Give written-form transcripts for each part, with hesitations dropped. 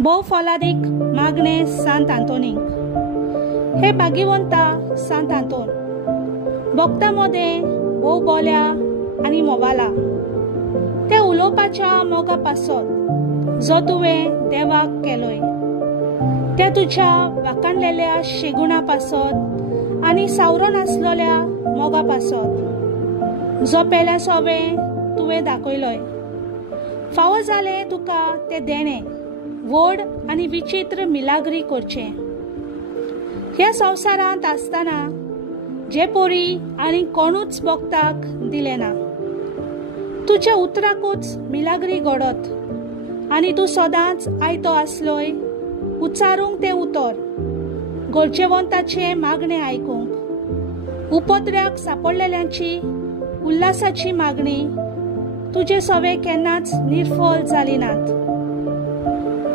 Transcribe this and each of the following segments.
भोव फलादीक मागणे सांत आंतोनीक। हे भाग्यवंता सांत आंतोन, भक्तां मदें भोव बोल्या आनी मोबाला ते उलोवपाच्या मोगा पासत जो तुवें देवाक केलोय, त्या तुज्या वाखाणलेल्या शेगुणा पासत आनी सावरो नासलोल्या मोगा पासत जो पेल्या सोवे तुवें दाखयलोय। फावो जाले तुका ते देणे व्हड आनी विचित्र मिलाग्री करचे। ह्या संवसारांत आसतना जे पोरी आनी कोणूच भक्ताक दिले ना, तुज्या उतराकूच मिलाग्री घडत आनी तूं सदांच आयतो आसलोय उच्चारूंक ते उतर, गरजेवंताचे मागणे आयकूंक, उपद्र्याक सांपडलेल्यांची उल्हासाची मागणी तुजे सवे केन्नाच निर्फल जाली नात।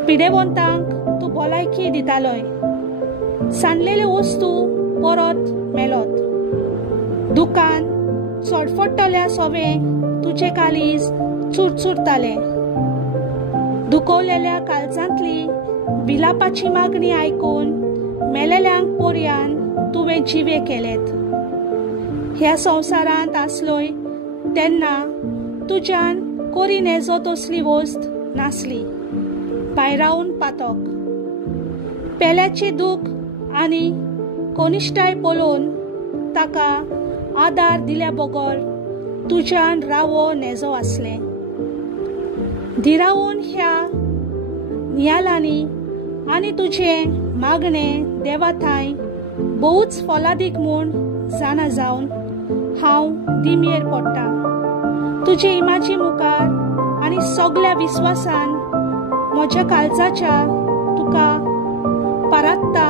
पिडेवंतांक तूं भलायकी दितालोय, सांडलेल्यो वस्तू परत मेलोत, दुकान चडफडटल्या सोवे तुजे काळीज चुरचुरताले, दुखवलेल्या काळजांतली विलापाची मागणी आयकून मेलेल्यांक पोरयान तुवें जिवे केलेत। ह्या संवसारांत आसलोय तेन्ना तुज्यान कोरी नेजो तसली वस्त नासली, भायरावन पातक। पेल्याचे दूख आनी कोनिश्टाय पळोवन ताका आदार दिल्या बगर तुज्यान रावो नेजो आसले। धिरावून ह्या नियालांनी आनी तुजे मागणे देवा थंय भोवूच फलादीक म्हूण जाणा जावन हांव दिमेर पडटा। तुजे इमाची मुखार आनी सगळ्या विस्वासान म्हज्या काळजाच्या तुका पारात्ता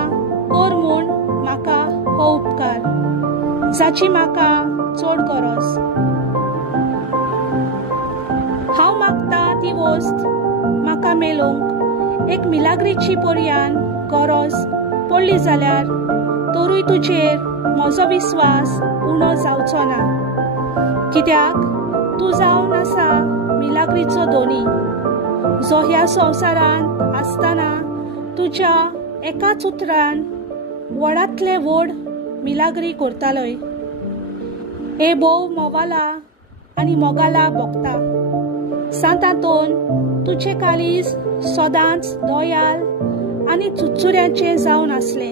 कर म्हूण म्हाका हो उपकार जाची म्हाका चड गरज। हांव मागता ती वस्त म्हाका मेलोवंक एक मिलाग्रीची पोरयान गरज पडली जाल्यार तरूय तुजेर म्हजो विस्वास उणो जावचो ना, कित्याक तूं जावन आसा मिलाग्रीचो दोनी, जो ह्या संवसारांत आसतना तुज्या एकाच उतरान व्हडांतले व्हड मिलाग्री करतालोय। हे भोव मोवाला आनी मोगाला भक्ता सांत आंतोन, तुजे काळीज सदांच दोयाल आनी चुचुऱ्यांचे जावन आसले,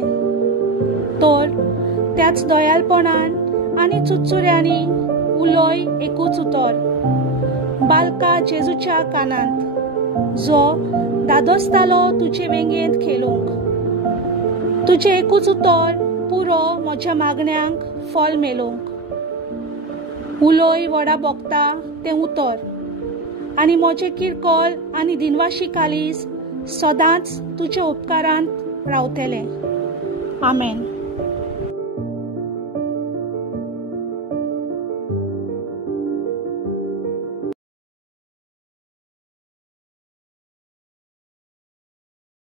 तर त्याच दोयालपणान आनी चुचुऱ्यांनी उलोय एकूच उतर बालका जेजूच्या कानांत, जो दादोसतालो तुजे वेंगेंत खेळूंक। तुजे एकूच उतर पुरो म्हज्या मागण्यांक फल मेलोवंक। उलोय व्हडा भोगता तें उतर आनी म्हजे किरकोळ आनी दिनवाशी काळीज सदांच तुज्या उपकारांत रावतलें। आमेन।